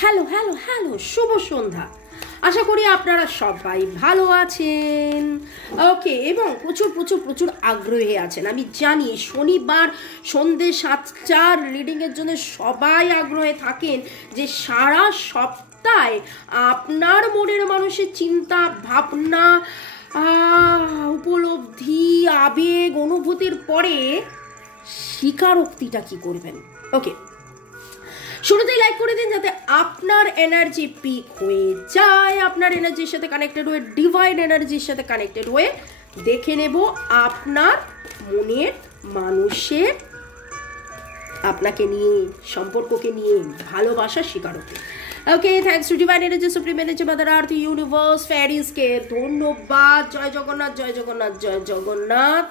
Hello hello hello, শুভ সন্ধ্যা। আশা করি আপনারা সবাই ভালো আছেন, ওকে, এবং প্রচুর প্রচুর প্রচুর আগ্রহী আছেন। আমি জানি শনিবার সন্ধ্যে 7টার রিডিংয়ের জন্য সবাই আগ্রহে থাকেন যে সারা সপ্তাহে আপনার মনের মানুষের চিন্তা ভাবনা, উপলব্ধি, আবেগ, অনুভূতির পরে স্বীকারোক্তিটা কি করবেন। ওকে, শুরুতেই লাইক করে দিন যাতে আপনার এনার্জি পিক হয়ে যায়, আপনার এনার্জির সাথে কানেক্টেড হয়ে, ডিভাইন এনার্জির সাথে কানেক্টেড হয়ে দেখে নেব আপনার মনের মানুষের আপনাকে নিয়ে, সম্পর্ককে নিয়ে ভালোবাসার স্বীকারোক্তি। Okay, thanks to divine energy, supreme energy, mother earth, universe, ফ্যারিজকে ধন্যবাদ। জয় জগন্নাথ, জয় জগন্নাথ, জয় জগন্নাথ।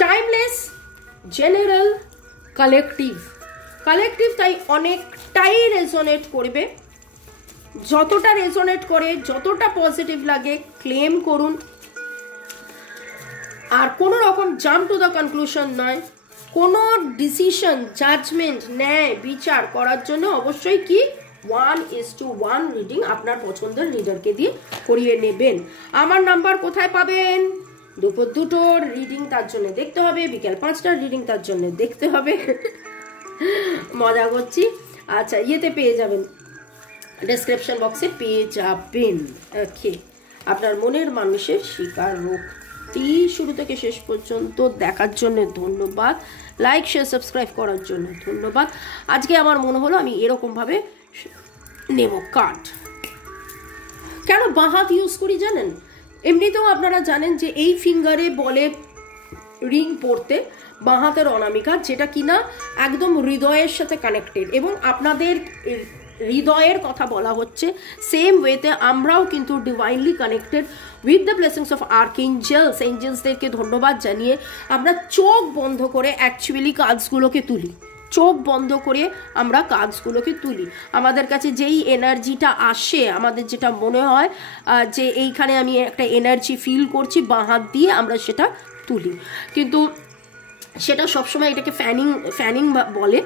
টাইমলেস, জেনারেল, কালেকটিভ তাই অনেকটাই রেজোনেট করবে। যতটা রেজোনেট করে, যতটা পজিটিভ লাগে ক্লেম করুন। আর কোনো রকম জাম্প টু দ্য কনক্লুশন নয়, কোনো ডিসিশন, জাজমেন্ট, ন্যায় বিচার করার জন্য অবশ্যই কি 1:1 রিডিং আপনার পছন্দের রিডারকে দিয়ে করিয়ে নেবেন। আমার নাম্বার কোথায় পাবেন? দুপুর 2টোর রিডিং তার জন্য দেখতে হবে, বিকেল 5টার রিডিং তার জন্য দেখতে হবে। মজা করছি। আচ্ছা, ইয়েতে পেয়ে যাবেন, ডেসক্রিপশন বক্সে পেয়ে যাবেন। ওকে, আপনার মনের মানুষের স্বীকারোক্তি শুরু থেকে শেষ পর্যন্ত দেখার জন্য ধন্যবাদ। লাইক, শেয়ার, সাবস্ক্রাইব করার জন্য ধন্যবাদ। আজকে আমার মনে হলো আমি এরকমভাবে নেব কার্ড। কেন বাঁ হাত ইউজ করি জানেন? এমনিতেও আপনারা জানেন যে এই ফিঙ্গারে বলে রিং পরতে বাঁ হাতের অনামিকা, যেটা কিনা একদম হৃদয়ের সাথে কানেক্টেড, এবং আপনাদের হৃদয়ের কথা বলা হচ্ছে। সেম ওয়েতে আমরাও কিন্তু divinely connected with the blessings of archangels. এঞ্জেলসদেরকে ধন্যবাদ জানিয়ে আমরা চোখ বন্ধ করে অ্যাকচুয়ালি কাজগুলোকে তুলি। চোখ বন্ধ করে আমরা কাজগুলোকে তুলি। আমাদের কাছে যেই এনার্জিটা আসে, আমাদের যেটা মনে হয় যে এইখানে আমি একটা এনার্জি ফিল করছি, বাঁ হাত দিয়ে আমরা সেটা তুলি। কিন্তু সেটা সবসময়, এটাকে ফ্যানিং বলে।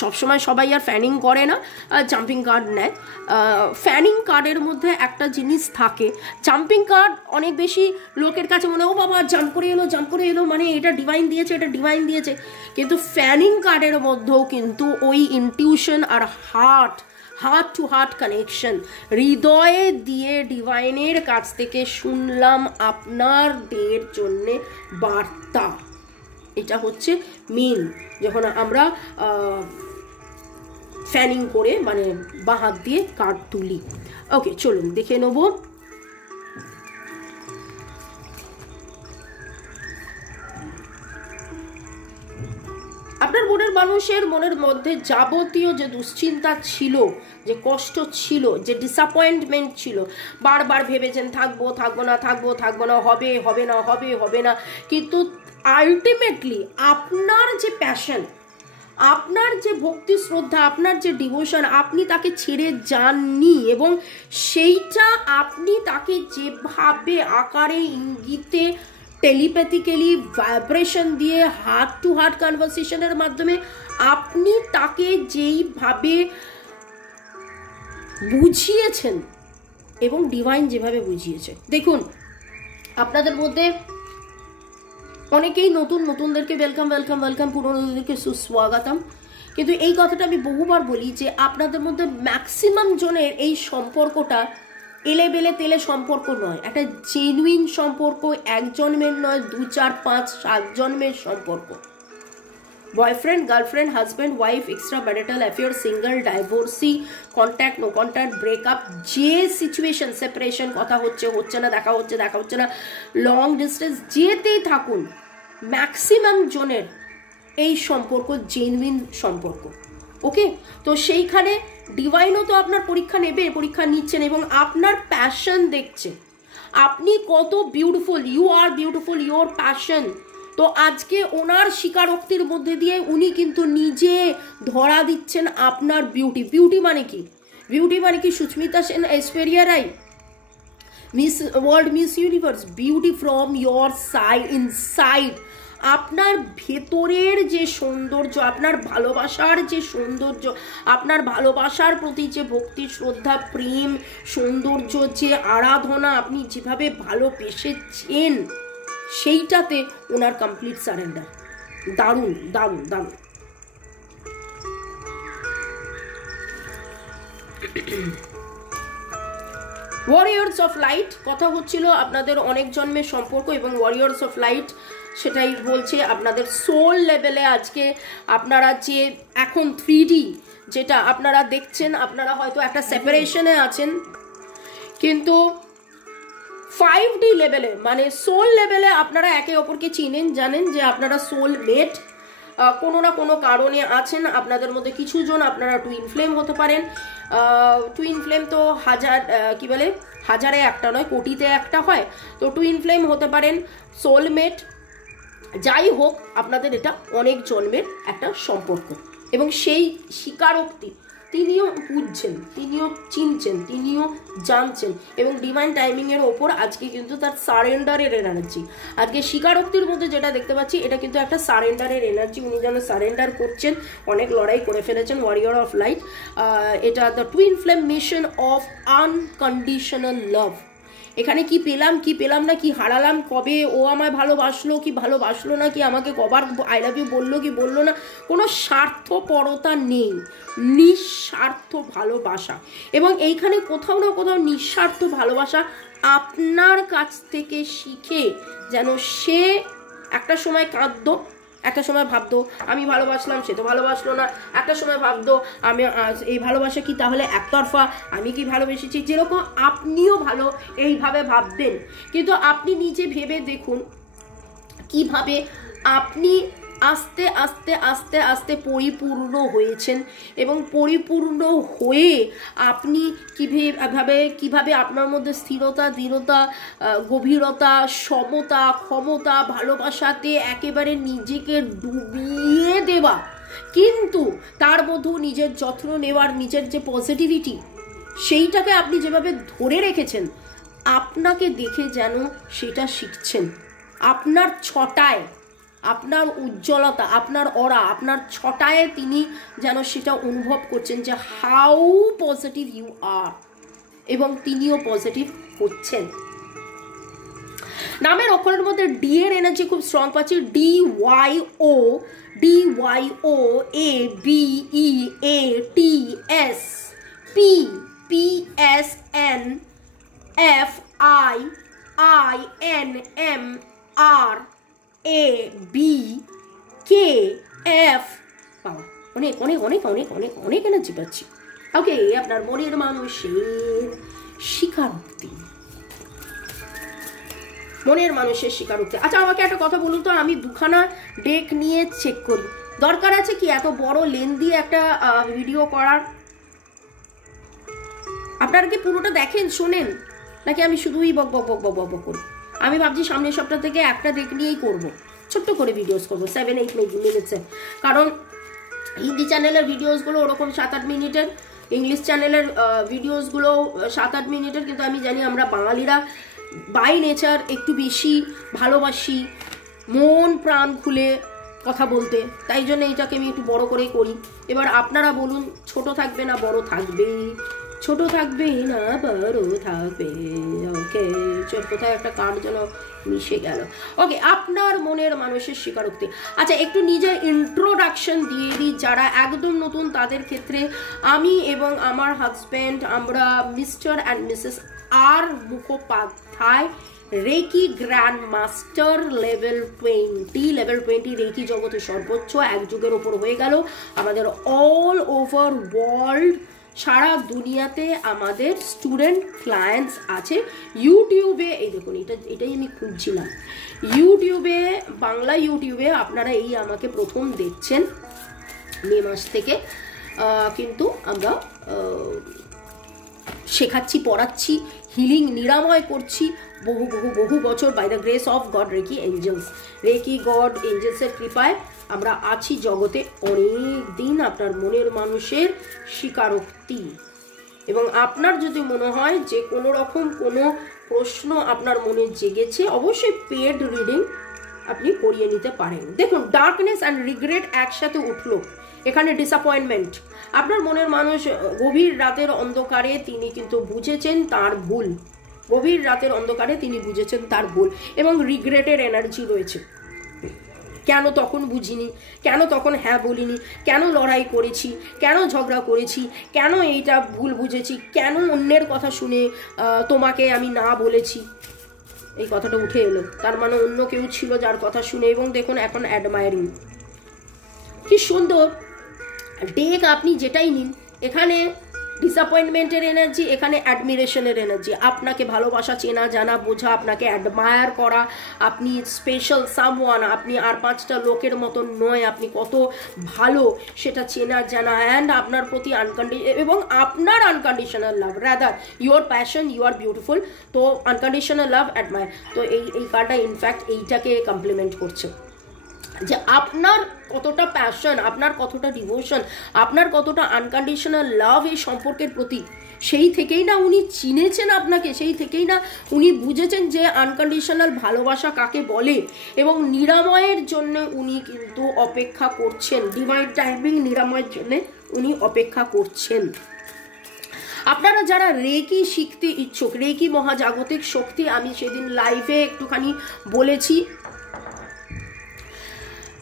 সবসময় সবাই আর ফ্যানিং করে না, জাম্পিং কার্ড নেয়। ফ্যানিং কার্ডের মধ্যে একটা জিনিস থাকে, জাম্পিং কার্ড অনেক বেশি লোকের কাছে মনে হয় ও বাবা জাম্প করে এলো, মানে এটা ডিভাইন দিয়েছে। কিন্তু ফ্যানিং কার্ডের মধ্যেও কিন্তু ওই ইনটিউশন আর হার্ট টু হার্ট কানেকশন, হৃদয়ে দিয়ে ডিভাইনের কাছ থেকে শুনলাম আপনাদের জন্যে বার্তা। এটা হচ্ছে মেন, যখন আমরা ফ্যানিং করে, মানে বাঁ হাত দিয়ে কার্ড তুলি। ওকে, চলুন দেখে নেব। আপনার মনের মধ্যে যাবতীয় যে দুশ্চিন্তা ছিল, যে কষ্ট ছিল, যে ডিসঅ্যাপয়েন্টমেন্ট ছিল, বারবার ভেবেছেন থাকবো না, হবে না, কিন্তু আলটিমেটলি আপনার যে প্যাশন, আপনার যে ভক্তি শ্রদ্ধা, আপনার যে ডিভোশন, আপনি তাকে ছেড়ে যাননি, এবং সেইটা আপনি তাকে যেভাবে আকারে, ইঙ্গিতে, টেলিপ্যাথিক্যালি, ভাইব্রেশন দিয়ে, হার্ট টু হার্ট কনভারসেশনের মাধ্যমে আপনি তাকে যেইভাবে বুঝিয়েছেন, এবং ডিভাইন যেভাবে বুঝিয়েছে। দেখুন, আপনাদের মধ্যে অনেকেই নতুনদেরকে ওয়েলকাম, পুরনোদেরকে সুস্বাগতম। কিন্তু এই কথাটা আমি বহুবার বলি যে আপনাদের মধ্যে ম্যাক্সিমাম জনের এই সম্পর্কটা এলেবেলে তেলে সম্পর্ক নয়, একটা জেনুইন সম্পর্ক, এক জন্মের নয়, 2, 4, 5, 7 জন্মের সম্পর্ক। Boyfriend, girlfriend, husband, wife, extra marital affair, single, divorcee, contact, no contact, breakup, যে সিচুয়েশন, সেপারেশন, কথা হচ্ছে না, দেখা হচ্ছে না, লং ডিস্টেন্স, যেতেই থাকুন, ম্যাক্সিমাম জনের এই সম্পর্ক জেনুইন সম্পর্ক। ওকে, তো সেইখানে ডিভাইনও তো আপনার পরীক্ষা নিচ্ছেন, এবং আপনার প্যাশন দেখছে, আপনি কত beautiful, you are beautiful, your passion. তো আজকে ওনার স্বীকারোক্তির মধ্যে দিয়ে উনি কিন্তু নিজে ধরা দিচ্ছেন আপনার বিউটি মানে কি Sushmita Sen, Aishwarya Rai, Miss World, Miss Universe, beauty from your side, inside. আপনার ভেতরের যে সৌন্দর্য, আপনার ভালোবাসার যে সৌন্দর্য, আপনার ভালোবাসার প্রতি যে ভক্তি, শ্রদ্ধা, প্রেম, সৌন্দর্য, যে আরাধনা, আপনি যেভাবে ভালোবেসেছেন, সেইটাতে ওনার কমপ্লিট সারেন্ডার। দারুণ দারুণ দারুণ। ওয়ারিয়ার্স অফ লাইট, কথা হচ্ছিল আপনাদের অনেক জন্মের সম্পর্ক এবং ওয়ারিয়ার্স অফ লাইট সেটাই বলছে আপনাদের সোল লেভেলে। আজকে আপনারা যে এখন 3D যেটা আপনারা দেখছেন, আপনারা হয়তো একটা সেপারেশনে আছেন, কিন্তু 5D লেভেলে মানে সোল লেভেলে আপনারা একে অপরকে চিনেন, জানেন যে আপনারা সোল মেট। কোনো না কোনো কারণে আছেন আপনাদের মধ্যে কিছু জন, আপনারা টুইন ফ্লেম হতে পারেন। টুইন ফ্লেম তো কি বলে, হাজারে একটা নয়, কোটিতে একটা হয়। তো টুইন ফ্লেম হতে পারেন, সোলমেট, যাই হোক আপনাদের এটা অনেক জন্মের একটা সম্পর্ক। এবং সেই স্বীকারোক্তি তিনিও বুঝছেন, তিনিও চিনছেন, তিনিও জানছেন। এবং ডিভাইন টাইমিংয়ের ওপর আজকে কিন্তু তার সারেন্ডারের এনার্জি, আজকে স্বীকারোক্তির মধ্যে যেটা দেখতে পাচ্ছি এটা কিন্তু একটা সারেন্ডারের এনার্জি। উনি যেন সারেন্ডার করছেন, অনেক লড়াই করে ফেলেছেন। ওয়ারিয়র অফ লাইট, এটা the twin flame mission of unconditional love. এখানে কি পেলাম কি পেলাম না, কি হারালাম, কবে ও আমায় ভালোবাসলো কি ভালোবাসলো না, কি আমাকে কবার আই লাভ ইউ বললো কি বললো না, কোনো স্বার্থপরতা নেই, নিঃস্বার্থ ভালোবাসা। এবং এইখানে কোথাও না কোথাও নিঃস্বার্থ ভালোবাসা আপনার কাছ থেকে শিখে যেন সে একটা সময় কাঁদতো, একটা সময় ভাবতো আমি ভালোবাসলাম, সে তো ভালোবাসলো না, একটা সময় ভাবতো আমি এই ভালোবাসা কি তাহলে একতরফা, আমি কি ভালোবেসেছি, যেরকম আপনিও ভালো এইভাবে ভাববেন। কিন্তু আপনি নিজে ভেবে দেখুন কিভাবে আপনি আস্তে আস্তে আস্তে আস্তে পরিপূর্ণ হয়েছেন, এবং পরিপূর্ণ হয়ে আপনি কিভাবে আপনার মধ্যে স্থিরতা, দৃঢ়তা, গভীরতা, সমতা, ক্ষমতা, ভালোবাসাতে একেবারে নিজেকে ডুবিয়ে দেওয়া, কিন্তু তার মধ্যেও নিজের যত্ন নেওয়ার, নিজের যে পজিটিভিটি সেইটাকে আপনি যেভাবে ধরে রেখেছেন, আপনাকে দেখে যেন সেটা শিখছেন। আপনার ছটায়, আপনার উজ্জ্বলতা, আপনার অরা, আপনার ছটায় তিনি যেন সেটা অনুভব করছেন যে হাউ পজিটিভ ইউ আর, এবং তিনিও পজিটিভ হচ্ছেন। নামের অক্ষরের মধ্যে ডি এর এনার্জি খুব স্ট্রং পাচ্ছি। DYO, DYOABEATS, PPSNFINMRABKF। অনেক অনেক অনেক অনেক অনেক অনেক এনার্জি পাচ্ছি। ওকে, আপনার মনের মানুষের স্বীকারোক্তি, মনের মানুষের স্বীকারোক্তি। আচ্ছা, আমাকে একটা কথা বলুন তো, আমি দুখানা ডেক নিয়ে চেক করি, দরকার আছে কি এত বড় লেন্দি একটা ভিডিও করার? আপনারা কি পুরোটা দেখেন, শোনেন, নাকি আমি শুধুই বক বক বক বক বক করি? আমি ভাবছি সামনের সপ্তাহ থেকে একটা ডেক নিয়েই করবো, ছোট্ট করে ভিডিওস করবো, 7-8 মিনিটসের। কারণ হিন্দি চ্যানেলের ভিডিওসগুলো ওরকম 7-8 মিনিটের, ইংলিশ চ্যানেলের ভিডিওসগুলো 7-8 মিনিটের। কিন্তু আমি জানি আমরা বাঙালিরা বাই নেচার একটু বেশি ভালোবাসি মন প্রাণ খুলে কথা বলতে, তাই জন্য এটাকে আমি একটু বড় করেই করি। এবার আপনারা বলুন, ছোট থাকবে না বড় থাকবে? ছোট থাকবে না বড় থাকবে। ওকে, চোর কোথায় একটা কার যেন মিশে গেল। ওকে, আপনার মনের মানুষের স্বীকারোক্তি। আচ্ছা, একটু নিজের ইন্ট্রোডাকশন দিয়ে দিই যারা একদম নতুন তাদের ক্ষেত্রে। আমি এবং আমার হাজব্যান্ড, আমরা মিস্টার অ্যান্ড মিসেস আর Mukhopadhyay, reiki grand master level 20 reiki জগতে সর্বোচ্চ, এক যুগের ওপর হয়ে গেল। আমাদের অল ওভার ওয়ার্ল্ড, সারা দুনিয়াতে আমাদের স্টুডেন্ট ক্লায়েন্টস আছে। ইউটিউবে, এই দেখুন, এটাই আমি খুঁজছিলাম, ইউটিউবে, বাংলা ইউটিউবে আপনারা এই আমাকে প্রথম দেখছেন মে মাস থেকে। কিন্তু আমরা শেখাচ্ছি, পড়াচ্ছি, হিলিং, নিরাময় করছি বহু বহু বহু বছর by the grace of God reiki angels. Reiki God এঞ্জেলসের কৃপায় আমরা আছি জগতে অনেক দিন। আপনার মনের মানুষের স্বীকারোক্তি। এবং আপনার যদি মনে হয় যে কোনো রকম কোনো প্রশ্ন আপনার মনে জেগেছে, অবশ্যই পেড রিডিং আপনি করিয়ে নিতে পারেন। দেখুন ডার্কনেস অ্যান্ড রিগ্রেট একসাথে উঠলো এখানে, ডিসঅ্যাপয়েন্টমেন্ট। আপনার মনের মানুষ গভীর রাতের অন্ধকারে তিনি কিন্তু বুঝেছেন তার ভুল, গভীর রাতের অন্ধকারে তিনি বুঝেছেন তার ভুল, এবং রিগ্রেটের এনার্জি রয়েছে। কেন তখন বুঝিনি, কেন তখন হ্যাঁ বলিনি, কেন লড়াই করেছি, কেন ঝগড়া করেছি, কেন এইটা ভুল বুঝেছি, কেন অন্যের কথা শুনে তোমাকে আমি না বলেছি, এই কথাটা উঠে এলো। তার মানে অন্য কেউ ছিল যার কথা শুনে। এবং দেখুন এখন অ্যাডমায়ারিং, কি সুন্দর ডেক আপনি যেটাই নিন, এখানে ডিসঅ্যাপয়েন্টমেন্টের এনার্জি, এখানে অ্যাডমিরেশনের এনার্জি। আপনাকে ভালোবাসা, চেনা জানা বোঝা, আপনাকে অ্যাডমায়ার করা, আপনি স্পেশাল সামওয়ান, আপনি আর 5টা লোকের মতন নয়, আপনি কত ভালো সেটা চেনা জানা, অ্যান্ড আপনার প্রতি এবং আপনার unconditional love, rather your passion, you are beautiful. তো আনকন্ডিশনাল লাভ, অ্যাডমায়ার, তো এই কার্ডটা ইনফ্যাক্ট এইটাকে কমপ্লিমেন্ট করছে, যে আপনার কতটা প্যাশন, আপনার কতটা ডিভোশন, আপনার কতটা আনকন্ডিশনাল লাভ এই সম্পর্কের প্রতি, সেই থেকেই না উনি চিনেছেন আপনাকে, সেই থেকেই না উনি বুঝেছেন যে আনকন্ডিশনাল ভালোবাসা কাকে বলে, এবং নিরাময়ের জন্য উনি কিন্তু অপেক্ষা করছেন, ডিভাইন টাইমিং নিরাময়ের জন্য উনি অপেক্ষা করছেন। আপনারা যারা রেকি শিখতে ইচ্ছুক, রেকি মহাজাগতিক শক্তি, আমি সেদিন লাইভে একটুখানি বলেছি,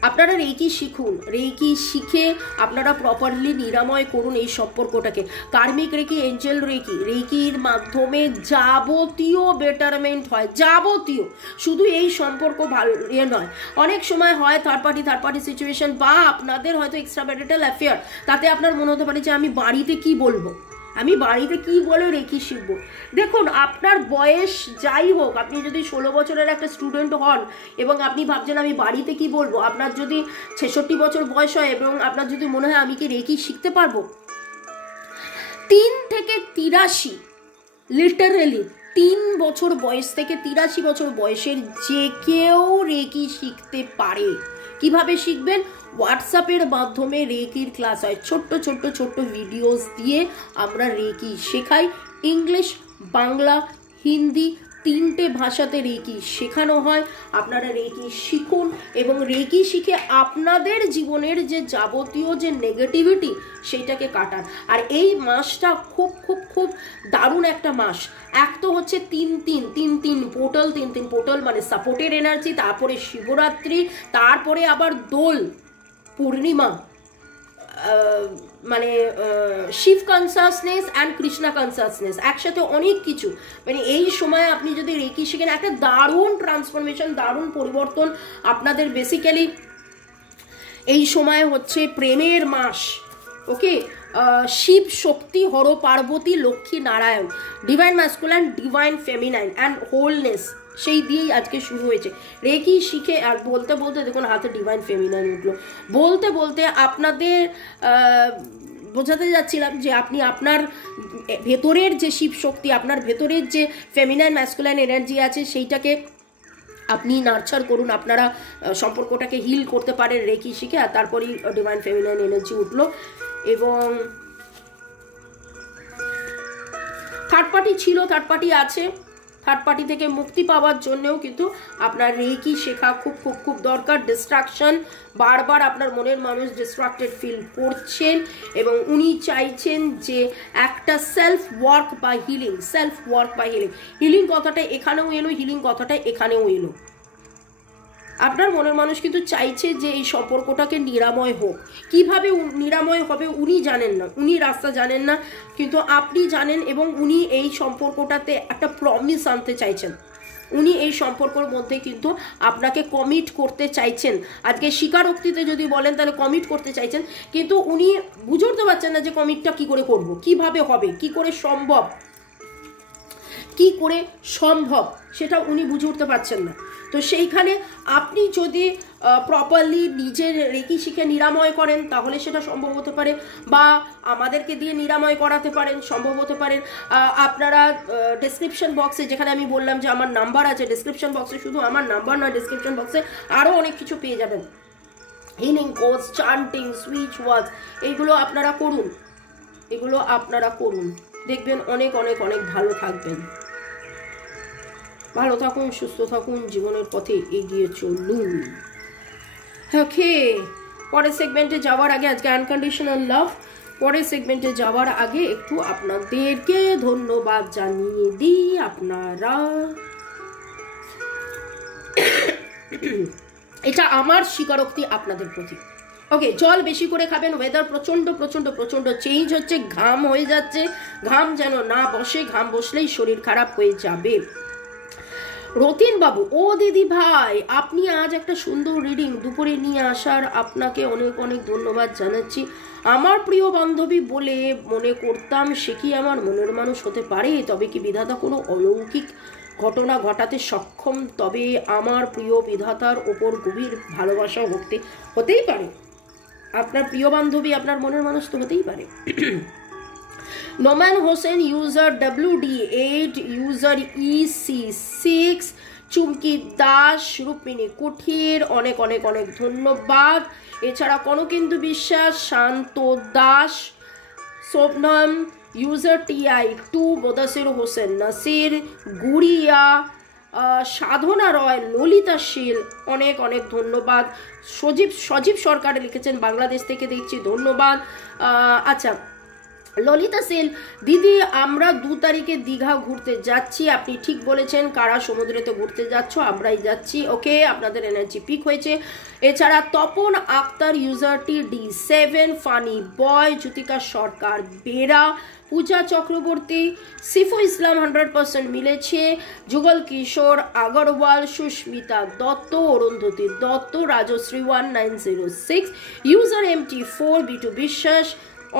আপনারা রেকি শিখুন, রেকি শিখে আপনারা প্রপারলি নিরাময় করুন এই সম্পর্কটাকে। কার্মিক রেকি, এঞ্জেল রেকি, রেকির মাধ্যমে যাবতীয় বেটারমেন্ট হয়, যাবতীয়, শুধু এই সম্পর্ক ভালো নয়, অনেক সময় হয় থার্ড পার্টি সিচুয়েশন, বা আপনাদের হয়তো এক্সট্রা ম্যারিটাল অ্যাফেয়ার, তাতে আপনার মনে হতে পারে যে আমি বাড়িতে কি বলবো, আমি বাড়িতে কি বলে রেকি শিখবো। দেখুন আপনার বয়স যাই হোক, আপনি যদি 16 বছরের একটা স্টুডেন্ট হন এবং আপনি ভাবছেন আমি বাড়িতে কি বলবো, আপনার যদি 66 বছর বয়স হয় এবং আপনার যদি মনে হয় আমি কি রেকি শিখতে পারবো, 3 থেকে 83, লিটারেলি 3 বছর বয়স থেকে 83 বছর বয়সের যে কেউ রেকি শিখতে পারে। কিভাবে শিখবেন? হোয়াটসঅ্যাপের মাধ্যমে রেকির ক্লাস হয়, ছোট্ট ভিডিওস দিয়ে আমরা রেকি শেখাই। ইংলিশ, বাংলা, হিন্দি 3টে ভাষাতে রেকি শেখানো হয়। আপনারা রেকি শিখুন এবং রেকি শিখে আপনাদের জীবনের যে যাবতীয় যে নেগেটিভিটি সেইটাকে কাটান। আর এই মাসটা খুব খুব খুব দারুণ একটা মাস। এক তো হচ্ছে 3-3 পোর্টাল, 3 পোর্টাল মানে সাপোর্টের এনার্জি, তারপরে শিবরাত্রি, তারপরে আবার দোল পূর্ণিমা, মানে Shiva consciousness and Krishna consciousness একসাথে অনেক কিছু। মানে এই সময় আপনি যদি রেকি শিখেন, একটা দারুণ ট্রান্সফরমেশন, দারুণ পরিবর্তন আপনাদের। বেসিক্যালি এই সময় হচ্ছে প্রেমের মাস, okay. Shiv Shakti, Har Parvati, Lakshmi Narayan, divine masculine, divine feminine and wholeness, সেই দিয়েই আজকে শুরু হয়েছে রেকি শিখে। আর বলতে বলতে দেখুন হাতে ডিভাইন ফেমিনাইন উঠলো, বলতে বলতে আপনাদের বোঝাতে যাচ্ছিলাম যে আপনি আপনার ভেতরের যে শিব শক্তি, আপনার ভেতরের যে ফেমিনাইন ম্যাসকুলাইন এনার্জি আছে সেইটাকে আপনি নার্চার করুন, আপনারা সম্পর্কটাকে হিল করতে পারেন রেকি শিখে। আর তারপরেই ডিভাইন ফেমিনাইন এনার্জি উঠলো। এবং থার্ড পার্টি ছিল, থার্ড পার্টি আছে, থার্ড পার্টি থেকে মুক্তি পাওয়ার জন্যও কিন্তু আপনার রেকি শেখা খুব খুব খুব দরকার। ডিস্ট্রাকশন, বারবার আপনার মনের মানুষ ডিস্ট্রাক্টেড ফিল করছেন এবং উনি চাইছেন যে একটা সেলফ ওয়ার্ক বা হিলিং, সেলফ ওয়ার্ক বা হিলিং। হিলিং কথাটা এখানেও এলো, হিলিং কথাটা এখানেও এলো। আপনার মনের মানুষ কিন্তু চাইছে যে এই সম্পর্কটাকে নিরাময় হোক। কিভাবে নিরাময় হবে উনি জানেন না, উনি রাস্তা জানেন না, কিন্তু আপনি জানেন। এবং উনি এই সম্পর্কটাতে একটা প্রমিস আনতে চাইছেন, উনি এই সম্পর্কের মধ্যে কিন্তু আপনাকে কমিট করতে চাইছেন। আজকে স্বীকারোক্তিতে যদি বলেন তাহলে কমিট করতে চাইছেন, কিন্তু উনি বুঝে উঠতে পারছেন না যে কমিটটা কি করে করব, কিভাবে হবে, কি করে সম্ভব সেটা উনি বুঝে উঠতে পারছেন না। তো সেইখানে আপনি যদি প্রপারলি নিজের রেকি শিখে নিরাময় করেন তাহলে সেটা সম্ভব হতে পারে, বা আমাদেরকে দিয়ে নিরাময় করাতে পারেন, সম্ভব হতে পারেন। আপনারা ডেসক্রিপশন বক্সে, যেখানে আমি বললাম যে আমার নাম্বার আছে, ডেসক্রিপশন বক্সে শুধু আমার নাম্বার নয়, ডেসক্রিপশন বক্সে আরও অনেক কিছু পেয়ে যাবেন। হিলিং কোর্স, চান্টিং, সুইচ ওয়ার্ডস, এইগুলো আপনারা করুন, দেখবেন অনেক অনেক অনেক ভালো থাকবেন। ভালো থাকুন, সুস্থ থাকুন, জীবনের পথে এগিয়ে চলুন। ওকে, পরের সেগমেন্টে যাওয়ার আগে, আজকে আনকন্ডিশনাল লাভ, পরের সেগমেন্টে যাওয়ার আগে একটু আপনাদেরকে ধন্যবাদ জানিয়ে দিই। আপনারা, এটা আমার স্বীকারোক্তি আপনাদের প্রতি। ওকে, জল বেশি করে খাবেন। ওয়েদার প্রচন্ড প্রচন্ড প্রচন্ড চেঞ্জ হচ্ছে, ঘাম হয়ে যাচ্ছে, ঘাম যেন না বসে, ঘাম বসলেই শরীর খারাপ হয়ে যাবে। রতিন বাবু, ও দিদি ভাই, আপনি আজ একটা সুন্দর রিডিং দুপুরে নিয়ে আসার আপনাকে অনেক অনেক ধন্যবাদ জানাচ্ছি। আমার প্রিয় বান্ধবী বলে মনে করতাম, সে কি আমার মনের মানুষ হতে পারে? তবে কি বিধাতা কোনো অলৌকিক ঘটনা ঘটাতে সক্ষম? তবে আমার প্রিয় বিধাতার ওপর গভীর ভালোবাসা হতেই পারে। আপনার প্রিয় বান্ধবী আপনার মনের মানুষ তো হতেই পারে। Noman Hossain, user WD8, user EC6, চুমকি দাস, রূপিণী কুঠির, অনেক অনেক অনেক ধন্যবাদ। এছাড়া কনকেন্দু বিশ্বাস, শান্ত দাস, শোভনম, ইউজার TI2, বোদাসির হোসেন নাসির, গুড়িয়া, সাধনা রয়, ললিতা শীল, অনেক অনেক ধন্যবাদ। সজীব সরকার লিখেছেন বাংলাদেশ থেকে, দেখছি, ধন্যবাদ। আচ্ছা, ললিতা সেল, দিদি আমরা 2 তারিখে দীঘা ঘুরতে যাচ্ছি। আপনি ঠিক বলেছেন, কারা সমুদ্রেতে ঘুরতে যাচ্ছ, আমরাই যাচ্ছি। ওকে, আপনাদের এনার্জি পিক হয়েছে। এছাড়া Tapan Akhtar, user TD7, funny boy, Jyotika Sarkar Bera, Puja Chakraborty, Sifu Islam 100% মিলেছে, যুগল কিশোর আগরওয়াল, সুস্মিতা দত্ত, অরুন্ধতী দত্ত, রাজশ্রী 1906, ইউজার MT4, বিটু বিশ্বাস,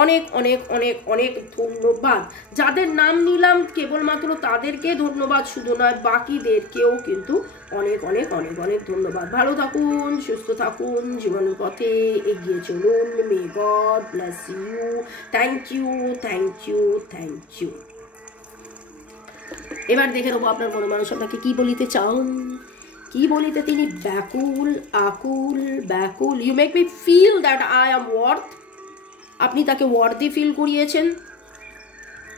অনেক অনেক অনেক অনেক ধন্যবাদ। যাদের নাম নিলাম কেবলমাত্র তাদেরকে ধন্যবাদ শুধু নয়, বাকিদেরকেও কিন্তু অনেক অনেক অনেক অনেক ধন্যবাদ। ভালো থাকুন, সুস্থ থাকুন, জীবনের পথে এগিয়ে চলুন। May God bless you. Thank you, thank you, thank you. এবার দেখে নেবো আপনার মনে মানুষ আপনাকে কি বলিতে চান, কি বলিতে তিনি ব্যাকুল, আকুল, ব্যাকুল। You make me feel that I am worth. আপনি তাকে ওয়ার্দি ফিল করিয়েছেন।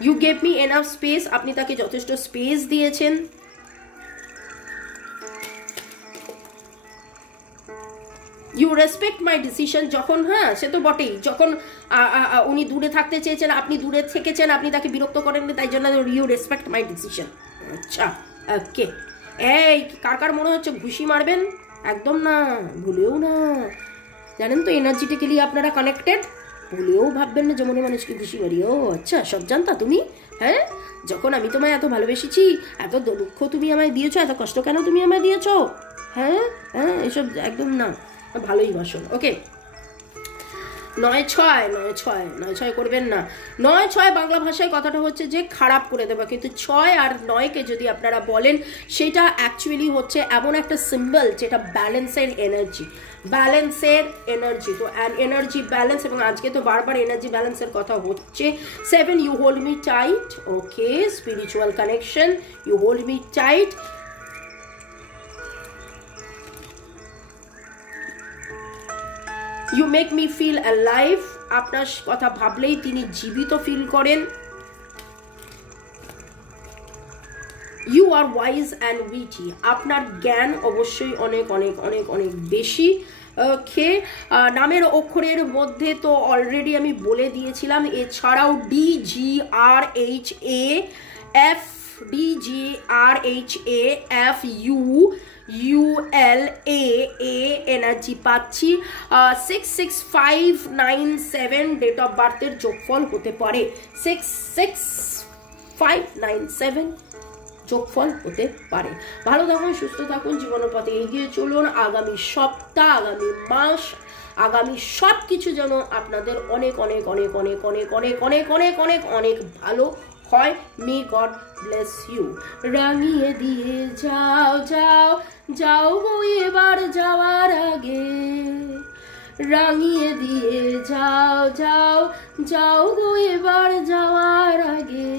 You gave me enough space, আপনি তাকে যথেষ্ট স্পেস দিয়েছেন। You respect my decision. যখন, হ্যাঁ সে তো বটেই, যখন উনি দূরে থাকতে চেয়েছেন, আপনি দূরে থেকেছেন, আপনি তাকে বিরক্ত করেননি, তাই জন্য ইউ রেসপেক্ট মাই ডিসিশন। আচ্ছা, ওকে। এই কার কার মনে হচ্ছে ঘুষি মারবেন? একদম না, ভুলেও না। জানেন তো এনার্জিটিক্যালি আপনারা কানেক্টেড, ভুলেও ভাববেন না যে মনে মানুষকে ঘুষি মারি। ও আচ্ছা, সব জানতা তুমি? হ্যাঁ, যখন আমি তোমায় এত ভালোবেসেছি, এত দুঃখ তুমি আমায় দিয়েছো, এত কষ্ট কেন তুমি আমায় দিয়েছো? হ্যাঁ হ্যাঁ, এসব একদম না, ভালোই বাসন। ওকে, 9-6 করবেন না। 9-6 বাংলা ভাষায় কথাটা হচ্ছে যে খারাপ করে দেবা, কিন্তু 6 আর 9কে যদি আপনারা বলেন, সেটা অ্যাকচুয়ালি হচ্ছে এমন একটা সিম্বল যেটা ব্যালেন্সের এনার্জি, ব্যালেন্সের এনার্জি। তো এনার্জি ব্যালেন্স, এবং আজকে তো বারবার এনার্জি ব্যালেন্সের কথা হচ্ছে। 7, you hold me tight. Okay, spiritual connection, you hold me tight. You make me feel alive. আপনার কথা ভাবলেই তিনি জীবিত ফিল করেন। You are wise and witty. আপনার জ্ঞান অবশ্যই অনেক অনেক অনেক অনেক বেশি। ওকে, নামের অক্ষরের মধ্যে তো অলরেডি আমি বলে দিয়েছিলাম। এছাড়াও DGRHA F, DGRHA F U ULA energy পাচ্ছি। 66597 ডেট অফ বার্থের যোগফল হতে পারে। 66597 যোগফল হতে পারে। ভালো থাকুন, সুস্থ থাকুন, জীবনের পথে এগিয়ে চলুন। আগামী সপ্তাহ, আগামী মাস, আগামী সব কিছু যেন আপনাদের অনেক অনেক অনেক অনেক অনেক অনেক অনেক অনেক অনেক অনেক ভালো হয়। May God bless you. রাঙিয়ে দিয়ে যাও যাও যাও গো এবার যাওয়ার আগে, রাঙিয়ে দিয়ে যাও যাও যাও গো এবার যাওয়ার আগে।